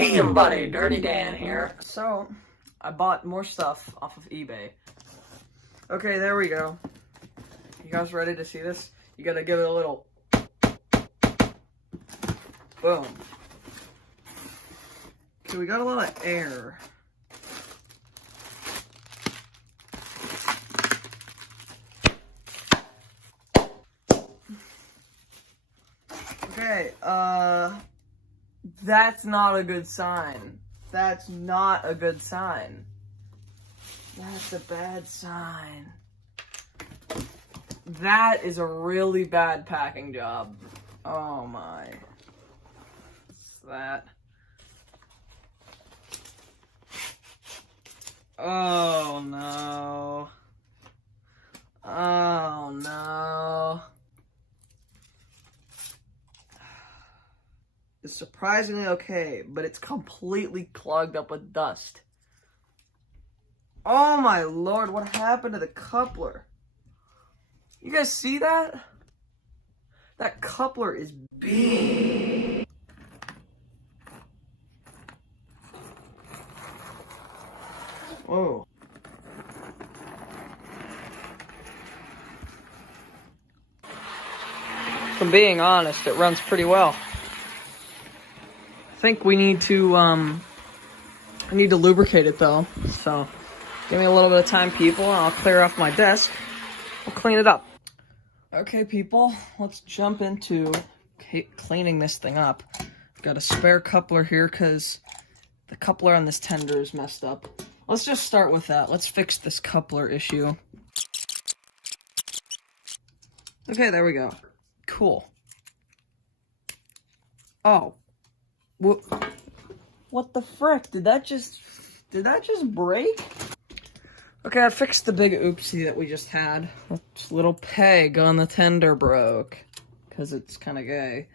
Hey everybody, Dirty Dan here. So, I bought more stuff off of eBay. Okay, there we go. You guys ready to see this? You gotta give it a little boom. Okay, we got a lot of air. Okay, that's not a good sign. That's not a good sign. That's a bad sign. That is a really bad packing job. Oh my. What's that? Oh no. Oh no. It's surprisingly okay, but it's completely clogged up with dust. Oh my lord, what happened to the coupler? You guys see that? That coupler is big. Whoa. If I'm being honest, it runs pretty well. I think we need to, I need to lubricate it though, so give me a little bit of time, people, and I'll clear off my desk. I'll clean it up. Okay, people, let's jump into cleaning this thing up. I've got a spare coupler here because the coupler on this tender is messed up. Let's just start with that. Let's fix this coupler issue. Okay, there we go. Cool. Oh. What the frick? Did that just break? Okay, I fixed the big oopsie that we just had. This little peg on the tender broke. Because it's kind of gay.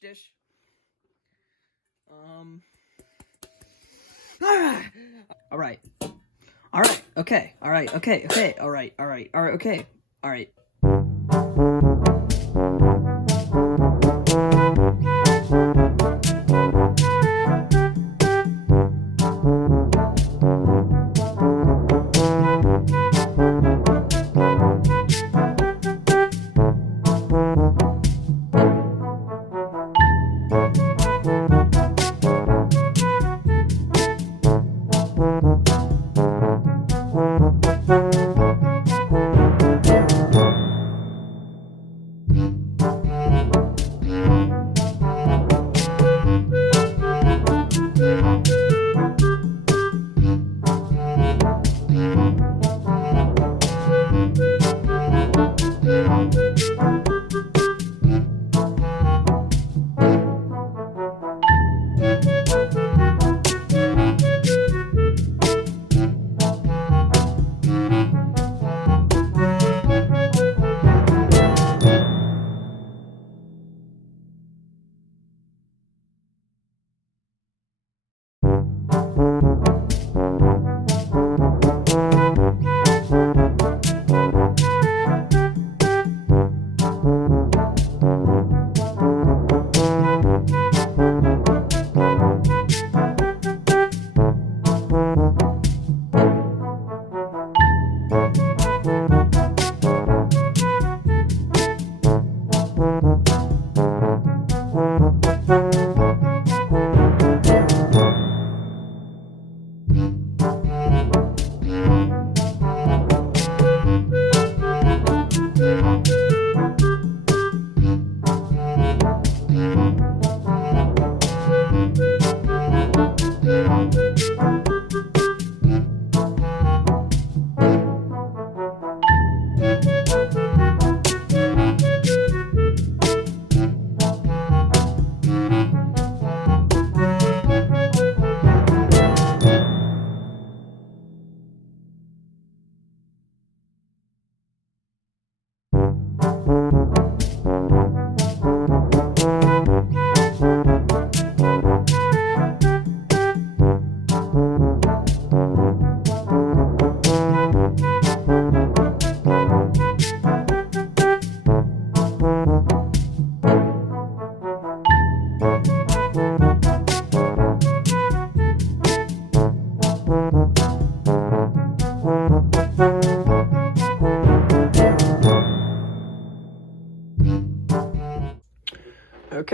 Dish. All right. Okay.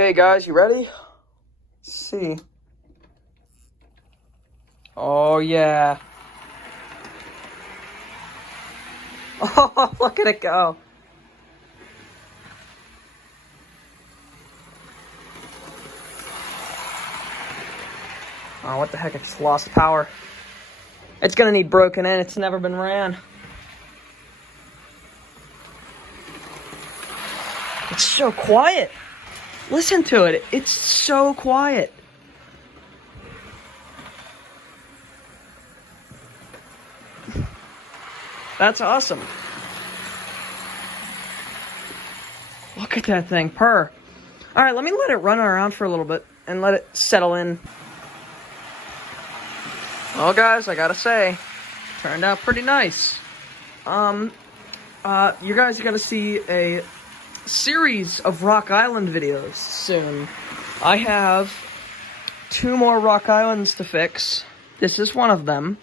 Okay, guys, you ready? Let's see. Oh, yeah. Oh, look at it go. Oh, what the heck, I just lost power. It's gonna need broken in, it's never been ran. It's so quiet. Listen to it, it's so quiet. That's awesome. Look at that thing purr. Alright, let me let it run around for a little bit and let it settle in. Well, guys, I gotta say, turned out pretty nice. You guys are gonna see a series of Rock Island videos soon. I have 2 more Rock Islands to fix. This is one of them.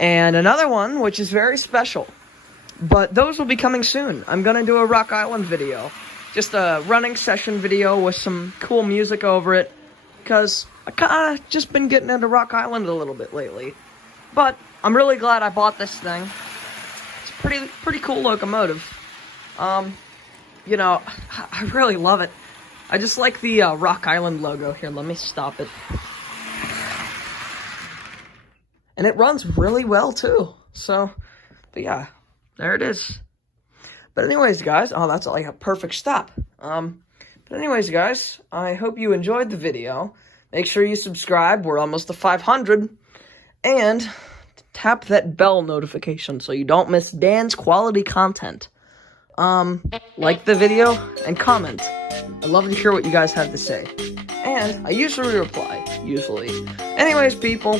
And another one, which is very special. But those will be coming soon. I'm gonna do a Rock Island video. Just a running session video with some cool music over it. Because I kinda just been getting into Rock Island a little bit lately. But I'm really glad I bought this thing. It's a pretty cool locomotive. You know, I really love it. I just like the Rock Island logo. Here, let me stop it. And it runs really well, too. So, but yeah, there it is. But anyways, guys, oh, that's like a perfect stop. But anyways, guys, I hope you enjoyed the video. Make sure you subscribe. We're almost to 500. And tap that bell notification so you don't miss Dan's quality content. Like the video and comment. I'd love to hear what you guys have to say. And I usually reply, usually. Anyways, people,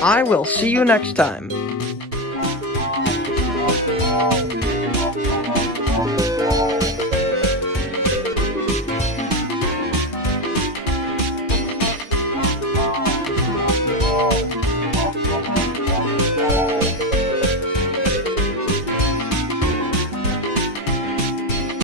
I will see you next time.